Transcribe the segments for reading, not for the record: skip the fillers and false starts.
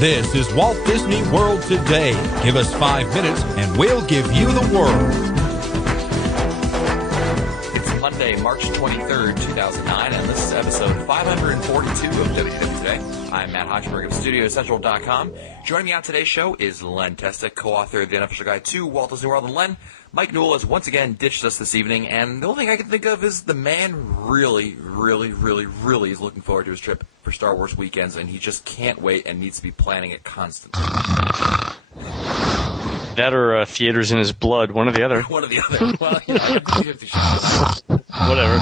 This is Walt Disney World Today. Give us 5 minutes and we'll give you the world. It's Monday, March 23rd, 2009, and this is episode 542 of WDW Today. I'm Matt Hochberg of StudioCentral.com. Joining me on today's show is Len Testa, co-author of the Unofficial Guide to Walt Disney World. And Len, Mike Newell has once again ditched us this evening, and the only thing I can think of is the man really is looking forward to his trip for Star Wars weekends, and he just can't wait and needs to be planning it constantly. That or theaters in his blood, one or the other. One or the other. Well, you know, 50-50 Whatever.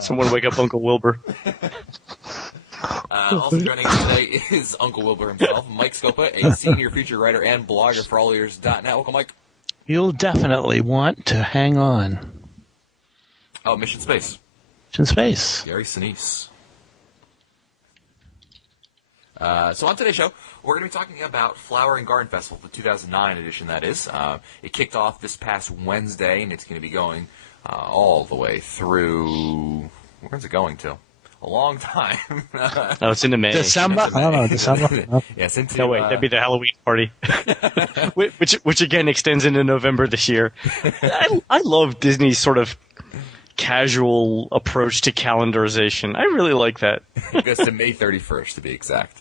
Someone wake up Uncle Wilbur. Also joining us today is Uncle Wilbur himself, Mike Scopa, a senior feature writer and blogger for AllEars.net. Welcome, Mike. You'll definitely want to hang on. Oh, Mission Space. Mission Space. Gary Sinise. So on today's show, we're going to be talking about Flower and Garden Festival, the 2009 edition, that is. It kicked off this past Wednesday, and it's going to be going all the way through... Where's it going to? A long time. No, it's into May. December? I don't know, December? Yes, into... No, wait, that'd be the Halloween party. which again extends into November this year. I love Disney's sort of casual approach to calendarization. I really like that. It goes to May 31st, to be exact.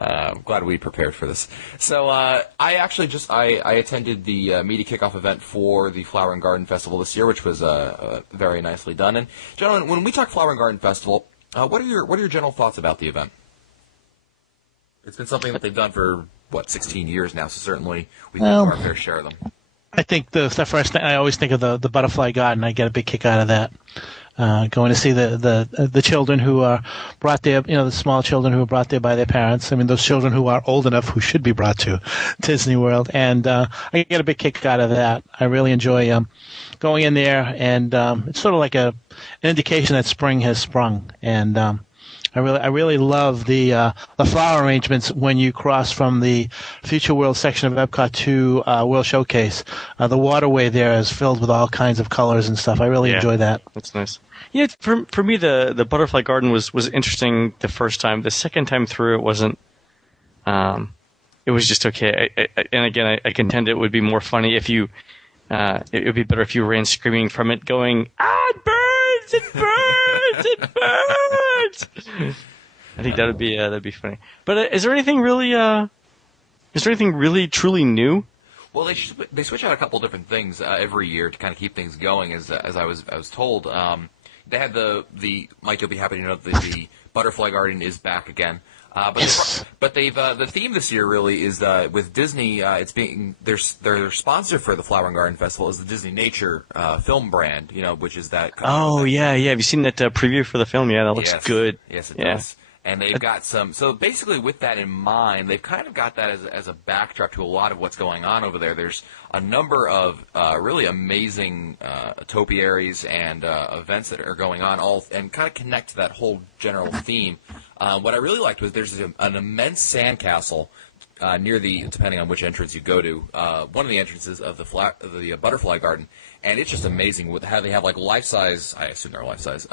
I'm glad we prepared for this. So I actually I attended the media kickoff event for the Flower and Garden Festival this year, which was very nicely done. And gentlemen, when we talk Flower and Garden Festival, what are your general thoughts about the event? It's been something that they've done for 16 years now, so certainly we think our fair share of them. I think the first thing I always think of the Butterfly Garden. I get a big kick out of that. Going to see the children who are brought there, the small children who are brought there by their parents. I mean, those children who are old enough who should be brought to Disney World, and I get a big kick out of that. I really enjoy going in there, and it's sort of like an indication that spring has sprung, and I really love the flower arrangements when you cross from the Future World section of Epcot to World Showcase. The waterway there is filled with all kinds of colors and stuff. I really enjoy that. That's nice. Yeah, for me the Butterfly Garden was interesting the first time. The second time through, it wasn't. It was just okay. And again, I contend it would be more funny if you. It would be better if you ran screaming from it, going, "Ah, birds! It burns! It burns!" I think that'd be funny. But is there anything really truly new? Well, they switch out a couple different things every year to kind of keep things going. As I was told, they had the Mike, you'll be happy to know that the Butterfly Garden is back again. But they've the theme this year really is with Disney. It's being their sponsor for the Flower and Garden Festival is the Disney Nature film brand, which is that. Yeah. Have you seen that preview for the film? Yeah, that looks good. Yes, it does. And they've got some. So basically, with that in mind, they've kind of got that as a backdrop to a lot of what's going on over there. There's a number of really amazing topiaries and events that are going on, all and kind of connect to that whole general theme. What I really liked was there's an immense sandcastle near depending on which entrance you go to, one of the entrances of the Butterfly Garden, and it's just amazing with how they have like life-size, I assume they're life-size,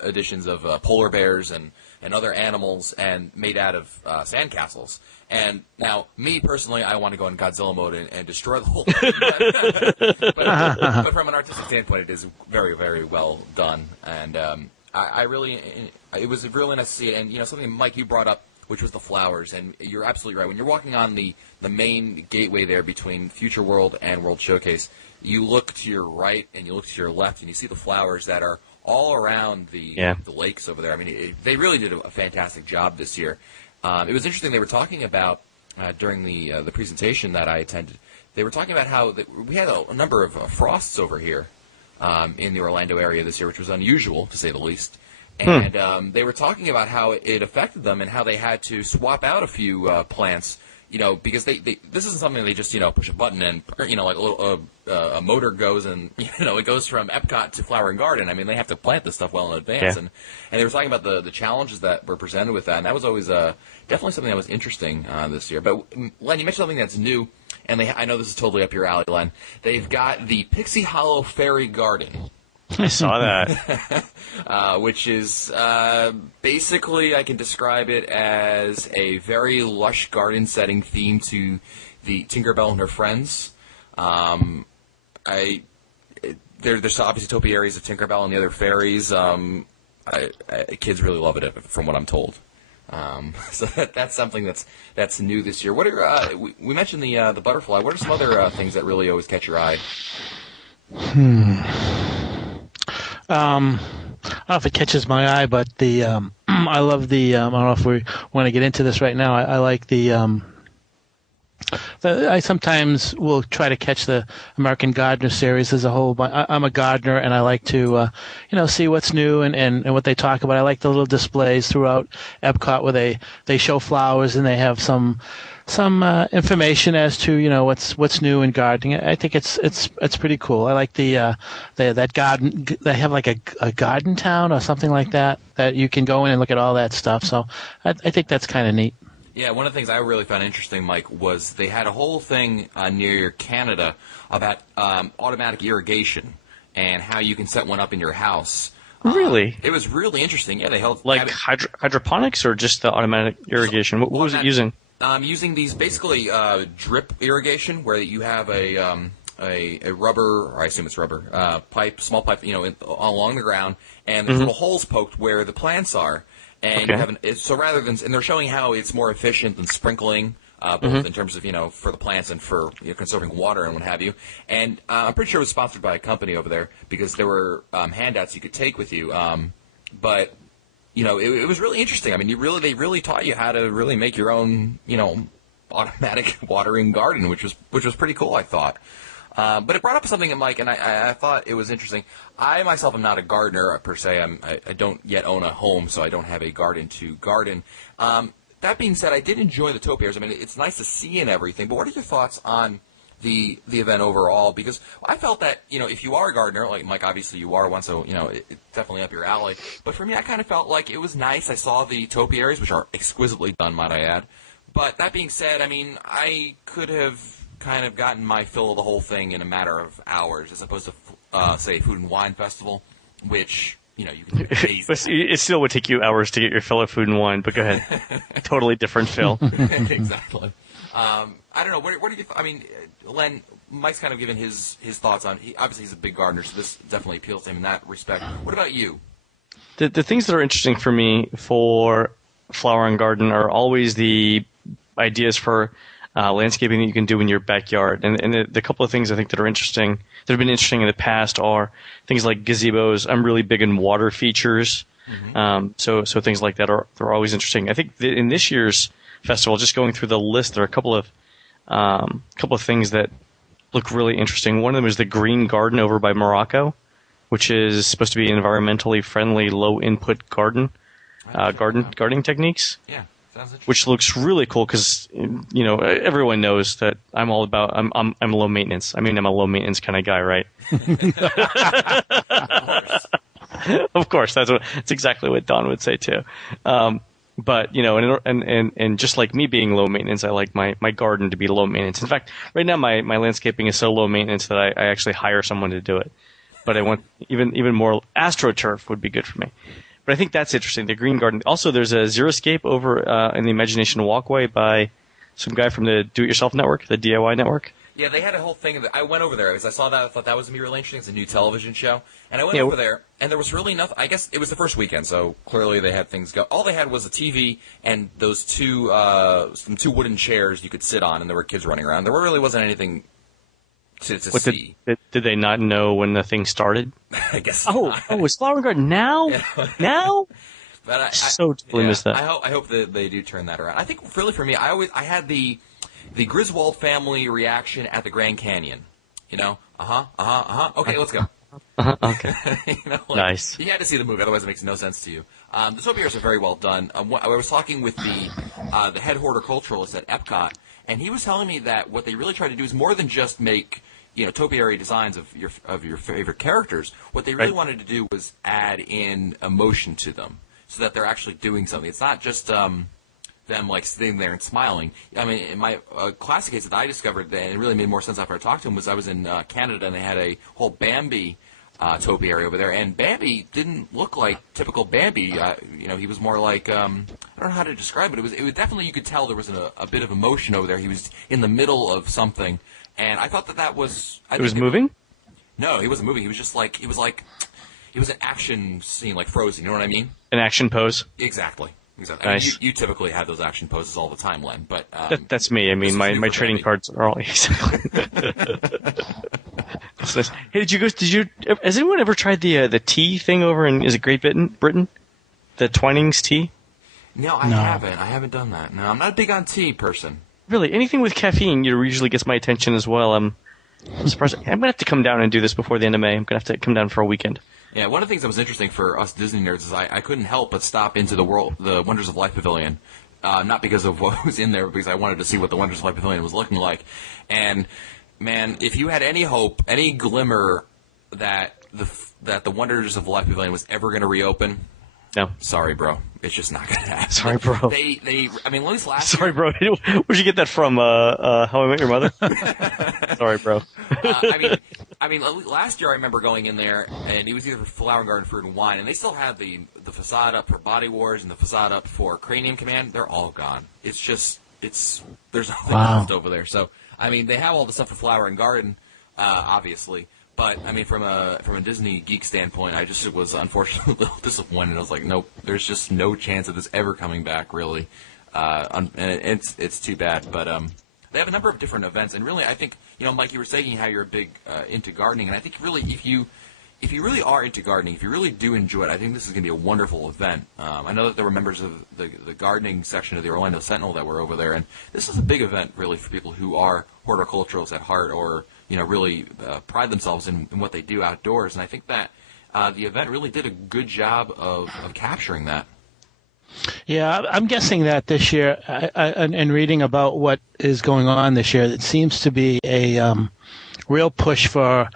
editions of polar bears and other animals and made out of sandcastles. And now, me personally, I want to go in Godzilla mode and destroy the whole thing. But from an artistic standpoint, it is very, very well done. And it was really nice to see it. And, something, Mike, you brought up, which was the flowers. And you're absolutely right. When you're walking on the main gateway there between Future World and World Showcase, you look to your right and you look to your left and you see the flowers that are all around the lakes over there. I mean, they really did a fantastic job this year. It was interesting. They were talking about during the presentation that I attended. They were talking about how we had a number of frosts over here in the Orlando area this year, which was unusual to say the least. And they were talking about how it affected them and how they had to swap out a few plants. Because this isn't something they just push a button and like a motor goes and it goes from Epcot to Flower and Garden. I mean, they have to plant this stuff well in advance, and they were talking about the challenges that were presented with that, and that was always definitely something that was interesting this year. But Len, you mentioned something that's new, and I know this is totally up your alley, Len. They've got the Pixie Hollow Fairy Garden. I saw that. which is basically, I can describe it as a very lush garden setting theme to the Tinkerbell and her friends. There's obviously topiaries of Tinkerbell and the other fairies. Kids really love it, from what I'm told. So that's something that's new this year. What are we mentioned the butterfly? What are some other things that really always catch your eye? I don't know if it catches my eye, but the I love the. I don't know if we want to get into this right now. I like the. I sometimes will try to catch the American Gardener series as a whole. I'm a gardener, and I like to, see what's new and what they talk about. I like the little displays throughout Epcot where they show flowers and they have some information as to what's new in gardening. I think it's pretty cool. I like that garden. They have like a garden town or something like that you can go in and look at all that stuff. So I think that's kind of neat. Yeah, one of the things I really found interesting, Mike, was they had a whole thing near Canada about automatic irrigation and how you can set one up in your house. Really? It was really interesting. Yeah, they held hydroponics or just the automatic irrigation. What was it using? Using these basically drip irrigation, where you have a rubber, or I assume it's rubber, small pipe, along the ground, and there's little holes poked where the plants are. And you have so rather than, and they're showing how it's more efficient than sprinkling, both in terms of for the plants and for conserving water and what have you. And I'm pretty sure it was sponsored by a company over there because there were handouts you could take with you. But it was really interesting. I mean, they really taught you how to really make your own automatic watering garden, which was pretty cool, I thought. But it brought up something, Mike, and I thought it was interesting. I myself am not a gardener per se. I don't yet own a home, so I don't have a garden to garden. That being said, I did enjoy the topiaries. I mean, it's nice to see and everything. But what are your thoughts on the event overall? Because I felt that if you are a gardener, like Mike, obviously you are one, so it's definitely up your alley. But for me, I kind of felt like it was nice. I saw the topiaries, which are exquisitely done, might I add. But that being said, I mean, I could have kind of gotten my fill of the whole thing in a matter of hours, as opposed to, say, Food and Wine Festival, which, you can it still would take you hours to get your fill of food and wine, but go ahead. Totally different fill. Exactly. I don't know. What do you I mean, Len, Mike's kind of given his thoughts on, obviously he's a big gardener, so this definitely appeals to him in that respect. What about you? The things that are interesting for me for Flower and Garden are always the ideas for landscaping that you can do in your backyard. And the couple of things I think that have been interesting in the past are things like gazebos. I'm really big in water features. So things like that they're always interesting. I think in this year's festival, just going through the list, there are a couple of things that look really interesting. One of them is the Green Garden over by Morocco, which is supposed to be environmentally friendly, low input gardening techniques. Yeah. Which looks really cool because everyone knows that I'm all about I'm low maintenance. I mean, I'm a low maintenance kind of guy, right? Of course, that's exactly what Don would say too. But and just like me being low maintenance, I like my garden to be low maintenance. In fact, right now my landscaping is so low maintenance that I actually hire someone to do it. But I want even more AstroTurf would be good for me. But I think that's interesting, the Green Garden. Also, there's a Xeriscape over in the Imagination Walkway by some guy from the Do-It-Yourself Network, the DIY Network. Yeah, they had a whole thing. I went over there because I saw that. I thought that was going to be really interesting. It's a new television show. And I went over there, and there was really nothing. I guess it was the first weekend, so clearly they had things go. All they had was a TV and those some two wooden chairs you could sit on, and there were kids running around. There really wasn't anything to see. Did they not know when the thing started? I guess. It's Flower and Garden now? Now? But I so totally missed that. I hope that they do turn that around. I think really for me, I had the Griswold family reaction at the Grand Canyon. Okay, let's go. Okay. Nice. You had to see the movie, otherwise it makes no sense to you. The topiaries are very well done. I was talking with the head horticulturalist at Epcot, and he was telling me that what they really try to do is more than just make topiary designs of your favorite characters. What they really wanted to do was add in emotion to them, so that they're actually doing something. It's not just them like sitting there and smiling. I mean, in my classic case that I discovered, and it really made more sense after I talked to him, was I was in Canada and they had a whole Bambi topiary over there. And Bambi didn't look like typical Bambi. He was more like I don't know how to describe it. It was definitely, you could tell there was a bit of emotion over there. He was in the middle of something, and I thought that was. It was moving? No, he wasn't moving. He was just like it was an action scene, like Frozen. You know what I mean? An action pose. Exactly. Nice. I mean, you typically have those action poses all the time, Len. But that's me. I mean, my trading cards are all exactly. That's nice. Hey, has anyone ever tried the tea thing over in, is it Great Britain? The Twinings tea? No, I haven't. I haven't done that. No, I'm not a big on tea person. Really, anything with caffeine usually gets my attention as well. I'm surprised. I'm gonna have to come down and do this before the end of May. I'm gonna have to come down for a weekend. Yeah, one of the things that was interesting for us Disney nerds is I couldn't help but stop into the Wonders of Life Pavilion, not because of what was in there, but because I wanted to see what the Wonders of Life Pavilion was looking like. And man, if you had any hope, any glimmer that the Wonders of Life Pavilion was ever going to reopen, no, sorry, bro, it's just not going to happen. Sorry, bro. I mean, at least last. Sorry, bro. Where'd you get that from? How I Met Your Mother? Sorry, bro. I mean, last year I remember going in there, and it was either for Flower and Garden, Fruit and Wine, and they still had the facade up for Body Wars and the facade up for Cranium Command. They're all gone. There's nothing left over there. So, I mean, they have all the stuff for Flower and Garden, obviously, but I mean, from a Disney geek standpoint, I just was unfortunately a little disappointed. I was like, nope, there's just no chance of this ever coming back, really, and it's too bad, but they have a number of different events, and really, I think, Mike, you were saying how you're a big into gardening, and I think really, if you really are into gardening, if you really do enjoy it, I think this is going to be a wonderful event. I know that there were members of the gardening section of the Orlando Sentinel that were over there, and this is a big event, really, for people who are horticulturalists at heart, or really pride themselves in what they do outdoors. And I think that the event really did a good job of capturing that. Yeah, I'm guessing that this year, and reading about what is going on this year, it seems to be a real push for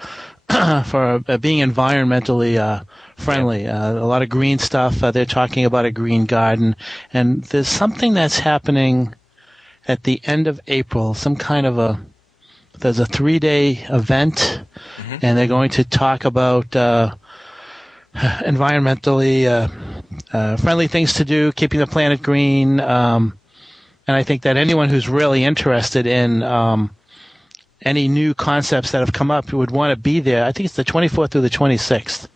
being environmentally friendly. A lot of green stuff. They're talking about a green garden, and there's something that's happening at the end of April. There's a 3-day event, and they're going to talk about environmentally friendly things to do, keeping the planet green, and I think that anyone who's really interested in any new concepts that have come up would want to be there. I think it's the 24th through the 26th.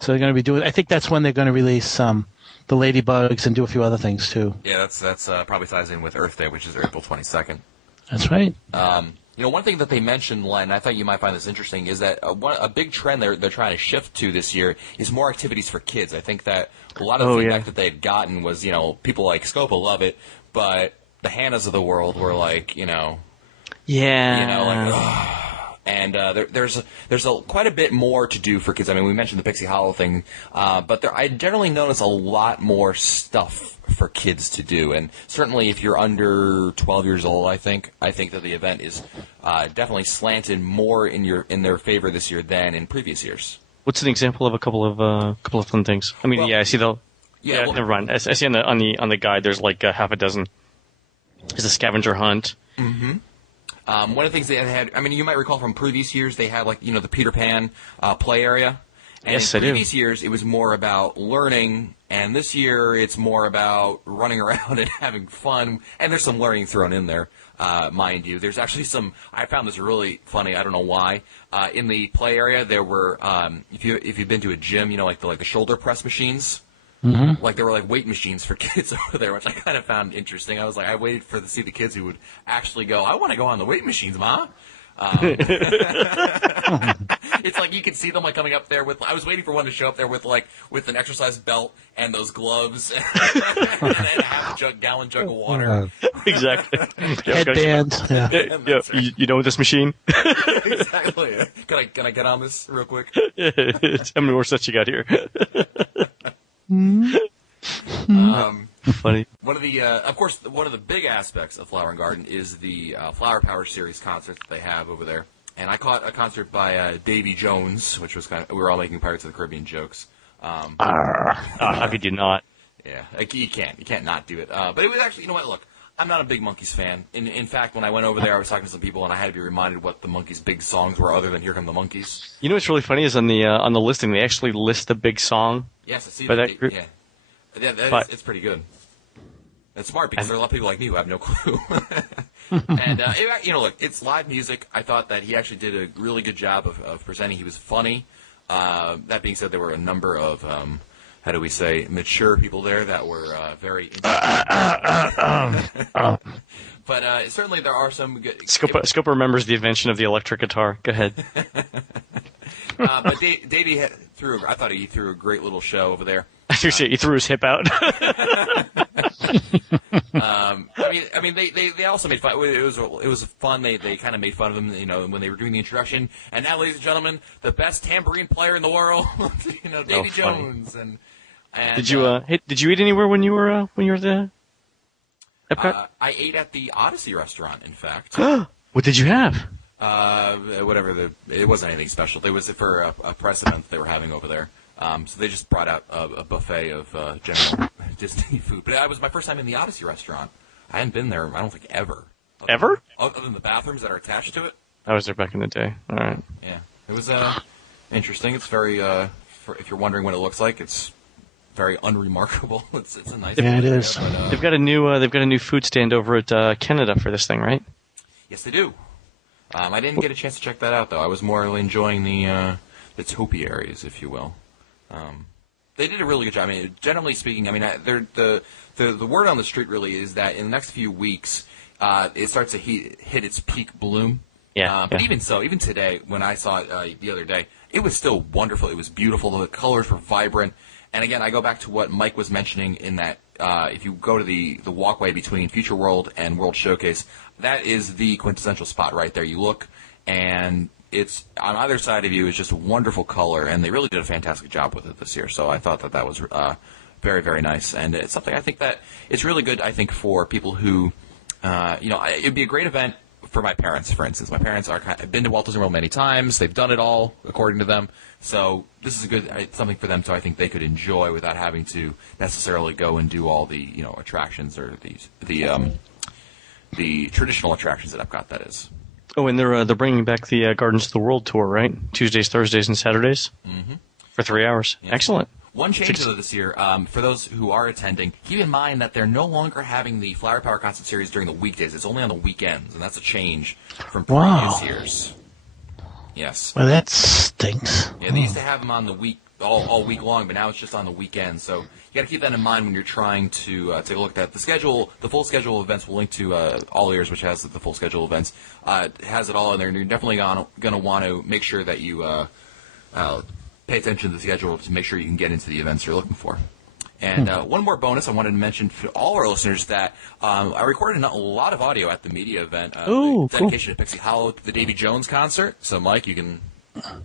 So they're going to be doing. I think that's when they're going to release the ladybugs and do a few other things too. Yeah, that's probably ties in with Earth Day, which is April 22nd. That's right. One thing that they mentioned, Len, I thought you might find this interesting, is that a big trend they're trying to shift to this year is more activities for kids. I think that a lot of the feedback that they had gotten was, people like Scopa love it, but the Hannahs of the world were like, yeah, and there's quite a bit more to do for kids. I mean, we mentioned the Pixie Hollow thing, but I generally notice a lot more stuff for kids to do, and certainly if you're under 12 years old, I think that the event is definitely slanted more in their favor this year than in previous years. What's an example of a couple of fun things? I mean, I see the. Yeah, never mind. I see on the guide there's like half a dozen. There's a scavenger hunt. Mm-hmm. One of the things they had, I mean, you might recall from previous years, they had the Peter Pan play area. And yes, in previous years, it was more about learning, and this year it's more about running around and having fun. And there's some learning thrown in there, mind you. There's actually I found this really funny. I don't know why. In the play area, there were, if you've been to a gym, like the shoulder press machines. Mm-hmm. Like there were weight machines for kids over there, which I kind of found interesting. I waited to see the kids who would actually go, I want to go on the weight machines, Ma. It's like you could see them coming up there with. I was waiting for one to show up there with an exercise belt and those gloves and a half a gallon jug of water. Exactly. Headband. Yeah. You know this machine? Exactly. Can I get on this real quick? How many more sets you got here? Funny. One of the big aspects of Flower and Garden is the Flower Power Series concert that they have over there. And I caught a concert by Davy Jones, which was we were all making Pirates of the Caribbean jokes. How could you not? Yeah, you can't not do it. But it was actually, you know what? Look, I'm not a big Monkees fan. In fact, when I went over there, I was talking to some people, and I had to be reminded what the Monkees' big songs were, other than "Here Come the Monkees." You know what's really funny is on the listing they actually list the big song. Yes, I see by that. that group. Yeah, it's pretty good. It's smart because there are a lot of people like me who have no clue. And look, it's live music. I thought that he actually did a really good job of presenting. He was funny. That being said, there were a number of how do we say, mature people there that were very but certainly there are some good... Scopa remembers the invention of the electric guitar. Go ahead. But Davey I thought he threw a great little show over there. He threw his hip out. I mean, they also made fun. It was fun. They kind of made fun of him, when they were doing the introduction. And now, ladies and gentlemen, the best tambourine player in the world, Davy Jones. And did you eat anywhere when you were there? I ate at the Odyssey restaurant. In fact. What did you have? It wasn't anything special. It was for a press event they were having over there. So they just brought out a buffet of general Disney food. But it was my first time in the Odyssey restaurant. I hadn't been there, I don't think, ever. Ever? Other than the bathrooms that are attached to it. I was there back in the day. All right. Yeah. It was interesting. It's very, if you're wondering what it looks like, it's very unremarkable. It's a nice it is. There, but, They've got a new food stand over at Canada for this thing, right? Yes, they do. I didn't get a chance to check that out, though. I was more enjoying the topiaries, if you will. They did a really good job. I mean, generally speaking, the word on the street really is that in the next few weeks, it starts to hit its peak bloom. Yeah. But even so, even today, when I saw it the other day, it was still wonderful. It was beautiful. The colors were vibrant. And again, I go back to what Mike was mentioning in that if you go to the walkway between Future World and World Showcase, that is the quintessential spot right there. You look, and it's on either side of you is just a wonderful color, and they really did a fantastic job with it this year. So I thought that was very, very nice, and it's something I think that it's really good. I think for people who, it'd be a great event for my parents, for instance. My parents have been to Walt Disney World many times. They've done it all according to them. So this is something for them. So I think they could enjoy without having to necessarily go and do all the attractions or the traditional attractions that Epcot. That is. Oh, and they're bringing back the Gardens of the World tour, right? Tuesdays, Thursdays, and Saturdays for 3 hours. Yeah. Excellent. One change though this year, for those who are attending, keep in mind that they're no longer having the Flower Power Concert Series during the weekdays. It's only on the weekends, and that's a change from previous years. Yes. Well, that stinks. Yeah, they used to have them on the week all week long, but now it's just on the weekends. So you got to keep that in mind when you're trying to take a look at the schedule. The full schedule of events will link to All Ears, which has the full schedule of events. It has it all in there, and you're definitely going to want to make sure that you pay attention to the schedule to make sure you can get into the events you're looking for. And one more bonus I wanted to mention for all our listeners that I recorded a lot of audio at the media event, dedication to Pixie Hollow, the Davy Jones concert. So, Mike, you can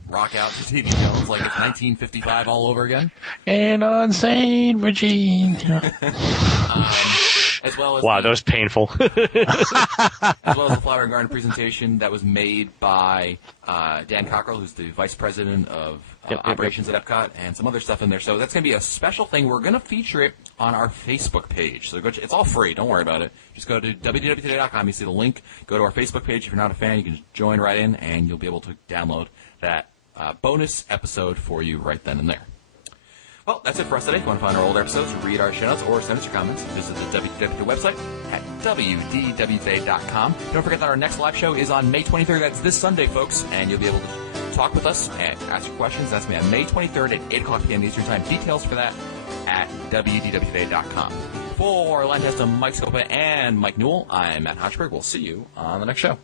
rock out to Davy Jones like it's 1955 all over again. And on St. Virginia. As well as that was painful. As well as the Flower and Garden presentation that was made by Dan Cockrell, who's the Vice President of Operations at Epcot, and some other stuff in there. So that's going to be a special thing. We're going to feature it on our Facebook page. So it's all free. Don't worry about it. Just go to www.today.com. You see the link. Go to our Facebook page. If you're not a fan, you can join right in, and you'll be able to download that bonus episode for you right then and there. Well, that's it for us today. If you want to find our old episodes, read our show notes, or send us your comments, visit the WDW website at wdwtoday.com. Don't forget that our next live show is on May 23rd. That's this Sunday, folks, and you'll be able to talk with us and ask your questions. That's me on May 23rd at 8 o'clock p.m. Eastern Time. Details for that at wdwtoday.com. For Len Testa, Mike Scopa, and Mike Newell, I'm Matt Hochberg. We'll see you on the next show.